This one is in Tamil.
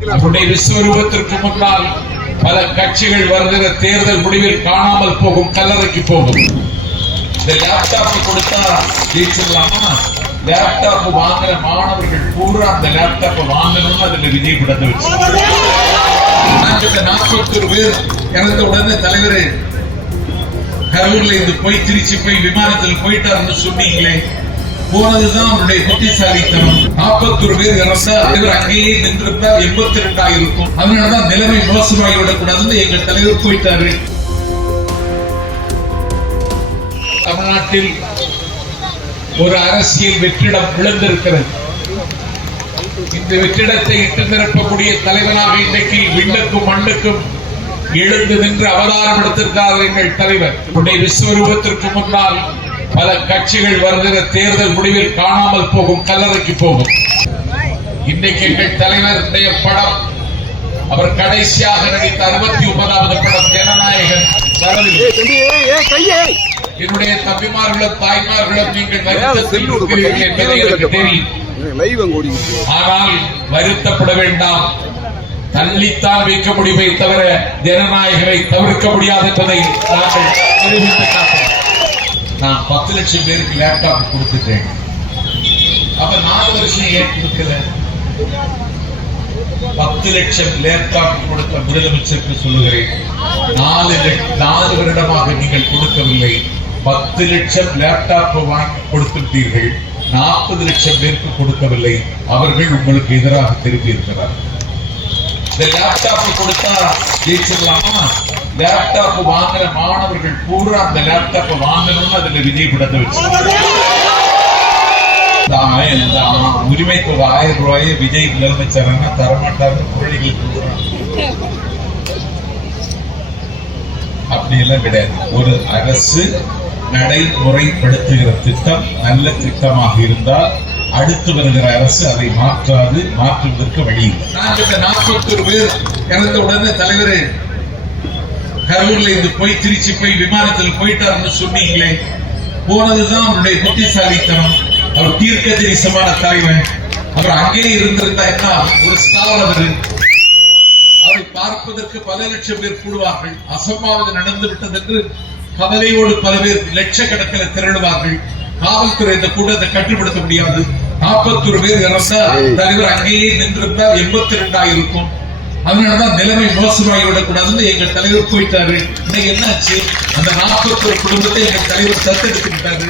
விஸ்வரூபத்திற்கு முன்னால் பல கட்சிகள் வருகிற தேர்தல் முடிவில் காணாமல் போகும், கல்லறைக்கு போகும். இந்த லேப்டாப் கொடுத்தா ஜெயிச்சிடலாமா? லேப்டாப் வாங்குற மாணவர்கள் பூரா அந்த லேப்டாப் வாங்கணும்னு அதுல விஜய் படத்தை வச்சு 41 பேர் இறந்த உடனே தலைவர் கரூர்ல இருந்து போய் திருச்சி போய் விமானத்தில் போயிட்டாருன்னு சொன்னீங்களே, போனதுதான் அவருடைய புத்திசாலித்தனம். 41 பேர் இறந்தா தலைவர் அங்கேயே நின்றிருந்தால் 82 ஆயிருக்கும். அதனாலதான் நிலைமை மோசமாகி விடக்கூடாதுன்னு எங்கள் தலைவர் போயிட்டாரு. தமிழ்நாட்டில் ஒரு அரசியல் வெற்றிடம் விழுந்திருக்கிறது. இந்த வெற்றிடத்தை இட்டு நிரப்பக்கூடிய தலைவனாக இன்றைக்கு விண்ணுக்கும் மண்ணுக்கும் எழுந்து நின்று அவதாரம் எடுத்திருக்கிறார் எங்கள் தலைவர். விஸ்வரூபத்திற்கு முன்னால் பல கட்சிகள் வருகிற தேர்தல் முடிவில் காணாமல் போகும், கல்லறைக்கு போகும். இன்றைக்கு எங்கள் தலைவருடைய படம், அவர் கடைசியாக நடித்த 69வது படம் ஜனநாயகன். என்னுடைய தம்பிமார்களும் தாய்மார்களும் நீங்கள் வருத்தத்தில் இருக்கிறீர்கள் என்பதை எனக்கு தெரியும். ஆனால் வருத்தப்பட வேண்டாம். தள்ளித்தான் வைக்க முடியுமே தவிர ஜனநாயகனை தவிர்க்க முடியாது என்பதை நாங்கள் தெரிவித்து காட்டுகிறோம். நான் 10 லட்சம் பேருக்கு லேப்டாப் கொடுத்துட்டேன். அப்ப 4 வருஷம் ஏன் கொடுக்கல? 10 லட்சம் லேப்டாப் கொடுத்த முதலமைச்சருக்கு சொல்லுகிறேன், 4 வருடமாக நீங்கள் கொடுக்கவில்லை. 10 லட்சம் லேப்டாப் வாங்கி கொடுத்துட்டீர்கள், 40 லட்சம் பேருக்கு கொடுக்கவில்லை. அவர்கள் உங்களுக்கு எதிராக திரும்பி இருக்கிறார். இந்த லேப்டாப் கொடுத்தா ஜெயிச்சிடலாமா? லேப்டாப் வாங்குற மாணவர்கள் பூரா அந்த லேப்டாப் வாங்கணும்னு அதுல விஜய் படத்தை வச்சு உரிமைக்கு ஒரு 1000 ரூபாயை விஜய் முதலமைச்சர் தரமாட்டாரு. அப்படி எல்லாம் கிடையாது. ஒரு அரசு நடைமுறைப்படுத்துகிற திட்டம் நல்ல திட்டமாக இருந்தால் அடுத்து வருகிற அரசு அதை மாற்றாது, மாற்றுவதற்கு வழி இல்லை. 41 பேர் இறந்த உடனே தலைவர் கரூர்ல இருந்து போய் திருச்சி போய் விமானத்தில் போயிட்டாருன்னு சொன்னீங்களே, போனதுதான் அவருடைய புத்திசாலித்தனம். அவர் தீர்க்க தரிசனமான தலைவர். அவர் அங்கேயே இருந்திருந்தா என்ன ஒரு ஸ்டார். அவரை பார்ப்பதற்கு பல லட்சம் பேர் கூடுவார்கள். அசம்பாவிதம் நடந்து விட்டது என்று கவலையோடு பல பேர் லட்சக்கணக்கில் திரளுவார்கள். காவல்துறை இந்த கூட்டத்தை கட்டுப்படுத்த முடியாது. 41 பேர் இறந்தா தலைவர் அங்கேயே நின்றிருந்தால் 82 ஆயிருக்கும். அதனாலதான் நிலைமை மோசமாகி விடக்கூடாதுன்னு எங்கள் தலைவர் போயிட்டாரு. இன்னைக்கு என்னாச்சு? அந்த 41 குடும்பத்தை எங்கள் தலைவர் தத்தெடுத்துக்கிட்டாரு.